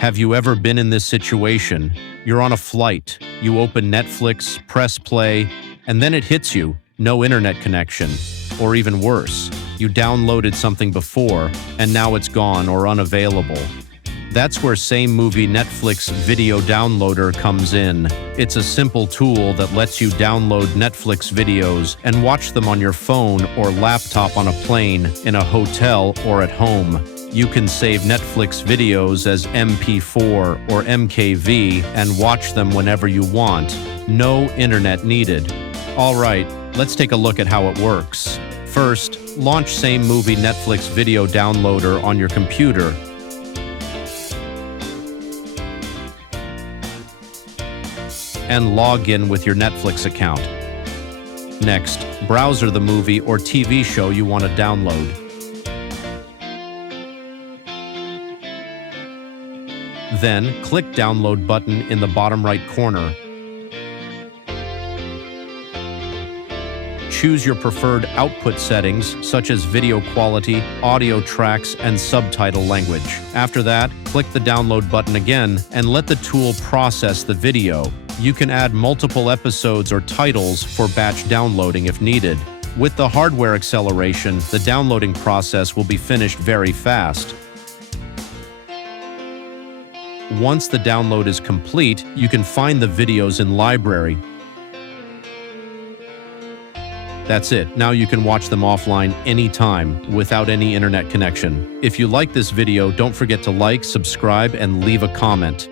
Have you ever been in this situation? You're on a flight, you open Netflix, press play, and then it hits you, no internet connection. Or even worse, you downloaded something before, and now it's gone or unavailable. That's where SameMovie Netflix Video Downloader comes in. It's a simple tool that lets you download Netflix videos and watch them on your phone or laptop on a plane, in a hotel, or at home. You can save Netflix videos as MP4 or MKV and watch them whenever you want. No internet needed. All right, let's take a look at how it works. First, launch SameMovie Netflix Video Downloader on your computer. And log in with your Netflix account. Next, browse the movie or TV show you want to download. Then, click Download button in the bottom right corner. Choose your preferred output settings, such as video quality, audio tracks, and subtitle language. After that, click the Download button again and let the tool process the video. You can add multiple episodes or titles for batch downloading if needed. With the hardware acceleration, the downloading process will be finished very fast. Once the download is complete, you can find the videos in library. That's it. Now you can watch them offline anytime without any internet connection. If you like this video, don't forget to like, subscribe, and leave a comment.